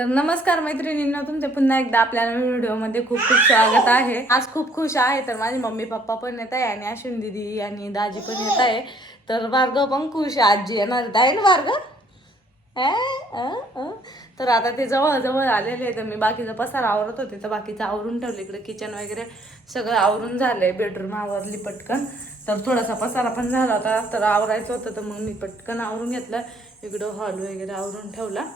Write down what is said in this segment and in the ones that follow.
तर नमस्कार मैत्रिणींना तुमचे पुन्हा एकदा आपल्या नवीन व्हिडिओमध्ये खूप खूप स्वागत आहे. आज खूप खुश आहे तर माझी मम्मी पप्पा पण येत आहे आणि अश्विन दिदी आणि दाजी पण येत आहे. तर भार्गव पण खुश आहे आजी येणार आहे ना भार्गव? तर आता ते जवळजवळ आलेले आहे तर मी बाकीचं पसार आवरत होते तर बाकीचं आवरून ठेवलं. इकडे किचन वगैरे सगळं आवरून झालं आहे बेडरूम आवरली पटकन. तर थोडासा पसारा पण झाला होता. तर आवरायचं होतं तर मग मी पटकन आवरून घेतलं. इकडं हॉल वगैरे आवरून ठेवला.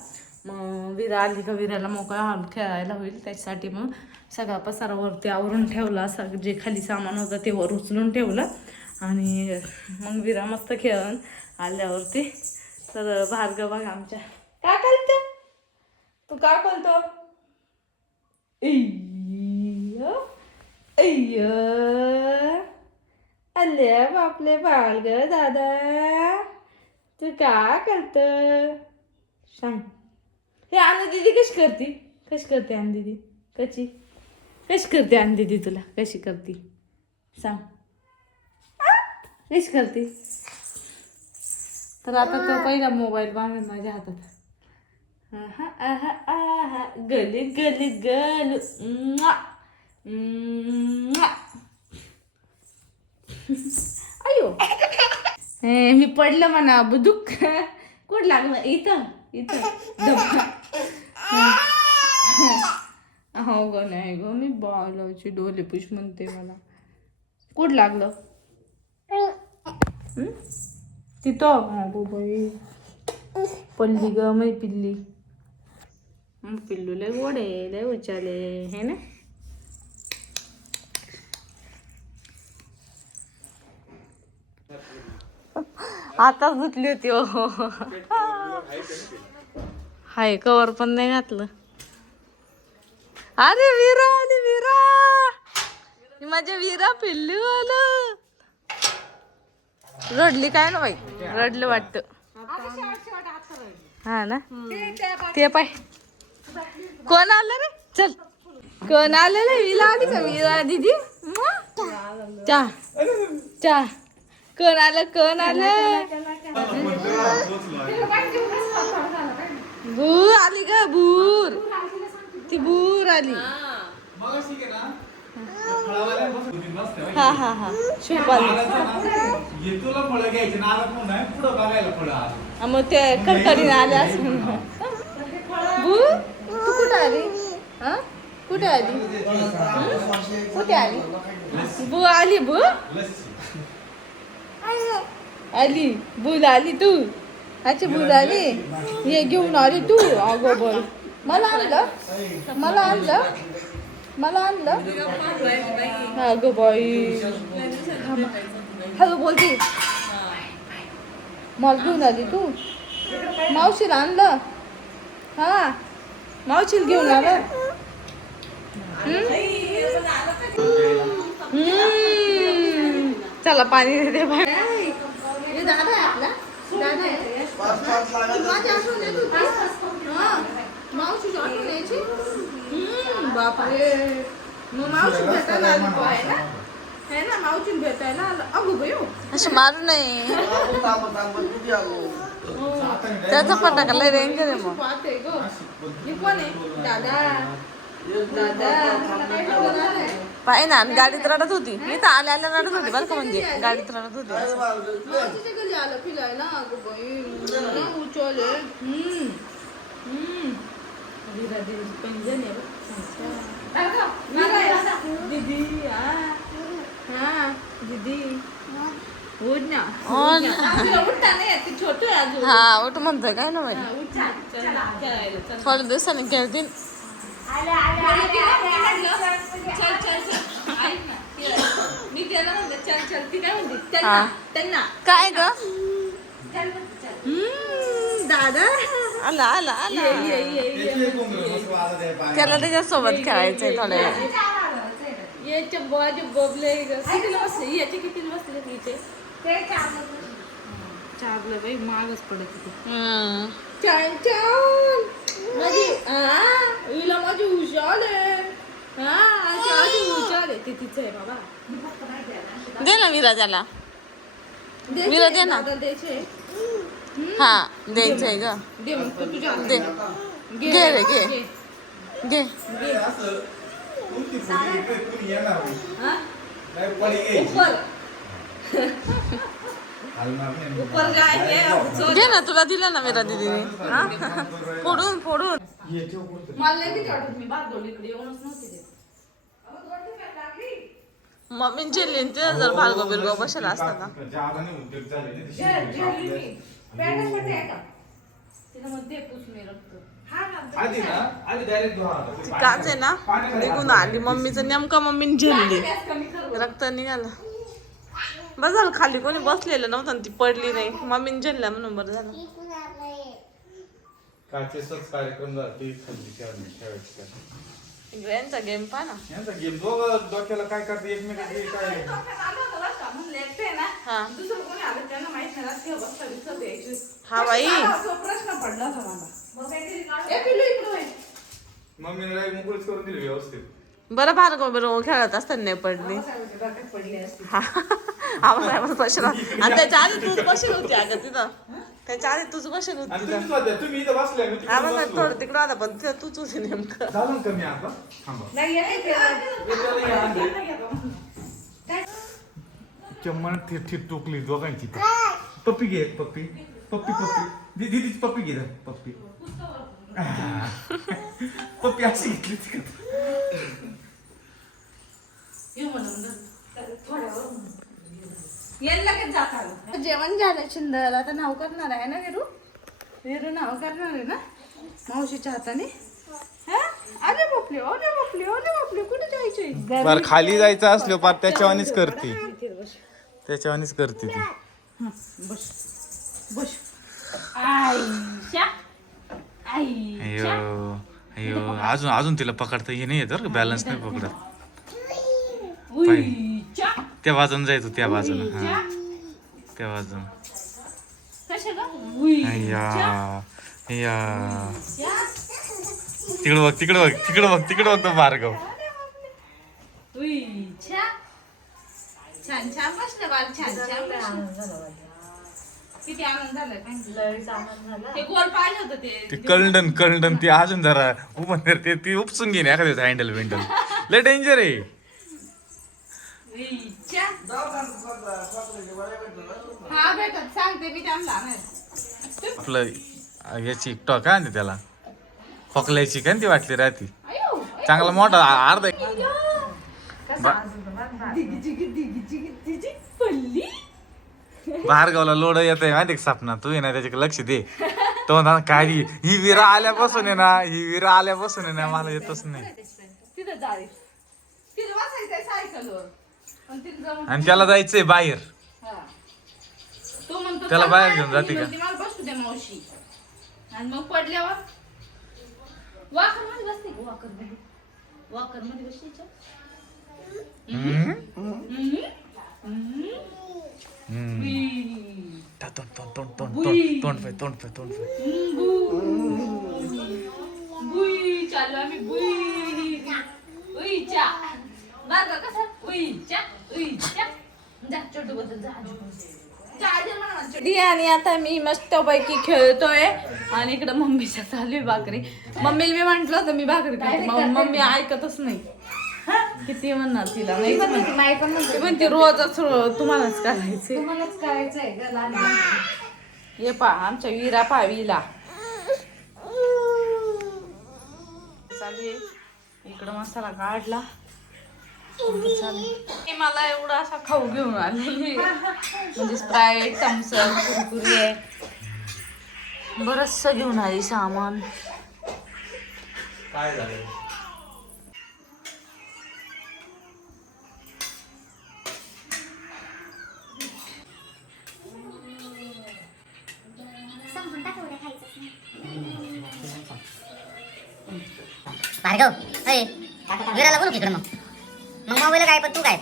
मग विरा आली का विराला मोकळा हॉल खेळायला होईल त्याच्यासाठी मग सगळा पसारा वरती आवरून ठेवला सग जे खाली सामान होतं ते वर उचलून ठेवलं. आणि मग विरा मस्त खेळून आल्यावरती तर भार्गव बघा आमच्या काय करते? तू का करतो? अय्य अल्ले बापले भार्गव दादा. तू काय करतो? सांग. हे आणि दिदी कशी करते? कशी करते आणि दिदी? कशी? कशी करते आणि दिदी तुला? कशी करते? सांग. कशी करते? तर आता तो पहिला मोबाईल बांधून माझ्या हातात. आहा, आहा, आहा. गली गली गल. अयो. हे, मी पडलं म्हणा बुदुक. कोण लागलं? इथं? इथं. हो ग नाही ग मी बालाची डोले पुश म्हणते मला. कुठ लागलं? तिथं? Go by. पल्ली ग मी पिल्ली. पिल्लू लय गोडे लय उचाले हे ना? आताच धुतली होती हो. हाय कवर पण नाही घातलं. अरे विरा अरे विरा! मी माझ्या विरा पिल्लू आलं. रडली काय ना बाई? रडलं वाटत. हा ना? ते पाय. कोण आलं रे? चल. कोण आलं रे? विला आली का? विरा दीदी? चा. चा. कोण आलं? कोण आलं? भूर आली का भूर. ती भूर आली. हा. हा हा शुभ आली. हा, मग ते कडकडीने आले असं भू तू कुठं आली? हा? कुठे आली? हं? कुठे आली? बू आली बू लस्सी. आली बुल आली तू. अच्छा बुल आली ये घेऊन आली तू. अगोबर मला आणलं. मला आणलं. मला आणलं. अगो बाई. हॅलो बोलते मला घेऊन आली तू. मावशीला आणलं. हा. मावशीला घेऊन आलं. चला पाणी देते बाय दादा. माझी आठवण येत होती? हा. मावशीची आठवण यायची हम्म, बापरे मग मावशी भेटायला आली तू आहे ना है ना मावशी भेटायला आलं अगो बाई हो. असं मारू नये त्याचा फटाका लय डेंजर आहे मग पाहते ग हे कोण आहे दादा पाय ना आणि गाडीत रडत होती. मी तर आल्या आल्या रडत होती बरं का म्हणजे? गाडीत रडत होती. हा हा दीदी उठ म्हणतोय काय ना हा. थोड्या दिवसांनी खेळतील. काय म्हणते त्यांना हा. त्यांना काय ग? दादा. आला आला आला. त्याला त्याच्यासोबत खेळायचंय थोड्या वेळ ये चंबोचे बोबले बसले? याचे कितीला बसले तिचे? चारलं बाई मागच पडत होती. छान माझी हा हिला माझी हुशार आहे. हा अशी अशी हुशार आहे ती तिचं आहे बाबा. दे ना विरा त्याला. द्यायचे विरा दे ना. द्यायचे हा द्यायचंय ग. दे मग तू तुझ्या दे. घे रे घे. घे. हा? घे ना तुला दिला ना मेरा दीदीने हा? फोडून फोडून. मला लय भीती वाटत मी बारडोली इकडे येऊनच नव्हते ते मम्मी जेली ते जर भार्गव बिरगाव बसेल असता का? काच आहे ना निघून आली. मम्मीचं नेमका मम्मीने झेलली. रक्त निघालं. बस झालं खाली कोणी बसलेलं नव्हतं आणि ती पडली नाही मम्मीने झेलल्या म्हणून बरं झालं काचेचाच कार्यक्रम झाला ते खाल्ली खेळली खेळायची काय. यांचा गेम पहा ना यांचा गेम दोघं डोक्याला काय करते एकमेकाचे काय डोक्यात आलं होतं बरं का? म्हणलं एकटे आहे ना, हा. दुसरं कोणी आलं त्यांना माहीत नाही राहत, तेव्हा बसता बिसता द्यायची. हा बाई. मला तो प्रश्न पडला होता मला. ए, पिल्लू इकडं वळ. मम्मीने डायरेक्ट मोकळीच करून दिली व्यवस्थित बरं भार्गव खेळत असताना नाही पडली पडली आवाज बसेल आणि त्याच्या आधी तूच बसेल होती अगं तिथं त्याच्या आधी तूच बसेल होती आणि तिथं तुम्हीच होत्या तुम्ही इथं बसल्या मी तिकडे आवाज बसलो. थोडं तिकडं आला पण तिथं तूच होती नेमकं झालं ना कमी आता थांबा नाही, येते ते. येते ना येत? चम्मन थेट थेट टोकली दोघांची पप्पी घे एक पप्पी पप्पी पप्पी दी- दीदीची पप्पी घे ना, पप्पी आह. पप्पी अशी घेतली तिकडे. थोड्यावर लगेच जात आलं. जेवण झालं सुंदर आता नाव करणार आहे ना विरू? विरू नाव करणार आहे ना? मावशीच्या हाताने? हा? आले बापले ओले बापले ओले बापले कुठे जायचे बर खाली जायचं असलो पार त्याच्यावानीच करते. त्याच्यावानीच करते ती. बस बस. आईशा आईशा अयो अयो अजून अजून तिला पकडता हे नाही येत बॅलन्स नाही पकडत. त्या बाजून जायचो त्या बाजून हा. त्या बाजून. अय्या अय्या. तिकडं बघ तिकडं बघ तिकडं बघ तिकडं बघ तो भार्गव उईच्या छान छान बसलं बाल छान छान बसलं. किती आनंद झालाय पाहिजे. ते गोल पाहिजे होतं ते. ते कळंडन कळंडन ते अजून जरा उभं ते ती उपसून घेणे एखाद्या हँडल बिंडल लय डेंजर आहे. हा भेटत सांगते मी त्यांना आपलं याची टॉक आहे त्याला? खोकल्याची का ती वाटली राहती? चांगला मोठा अर्ध अर्धा बा- दिगी लोड येत आहे माहिती का सपना? तू ये ना त्याच्याकडे लक्ष दे. तो म्हणा काय ही ही विरा आल्यापासून आहे ना ही विरा आल्यापासून आहे ना मला येतच नाही. तिथं पण तिथं जाऊन आणि त्याला जायचंय बाहेर हा. तो म्हणतो त्याला चल बाहेर घेऊन जाते का? म्हणते, मला बसू द्या मावशी आणि मग पडल्यावर वाकरमध्ये बसते का वाकरमध्ये वाकरमध्ये बसायचं हम्म? हम्म. हम्म. हम्म. बुई. तोंड तोंड तोंड तोंड बुई. तोंड तोंड तोंड तोंड तोंड बुई चालू आम्ही बुई उईच्या बरं का कसं आणि आता मी मस्त पैकी खेळतोय. आणि इकडं मम्मीच्या चालू भाकरी. मम्मीला मी म्हंटल होतं मी भाकरी मम्मी ऐकतच नाही. किती म्हणणार तिला नाही म्हणते. ती म्हणते रोजच तुम्हालाच करायचे तुम्हालाच करायचंय ये पा आमच्या विरा पा विला चालू आहे. इकडं मसाला काढला. मला एवढा असा खाऊ घेऊन आलेली म्हणजे स्प्राईट थम्सअप कुरकुरी. आहे बरचस घेऊन आली सामान. काय झालं? भार्गव अय विराला बोलू तिकडं मग? मग मोबाईल काय पण तू काय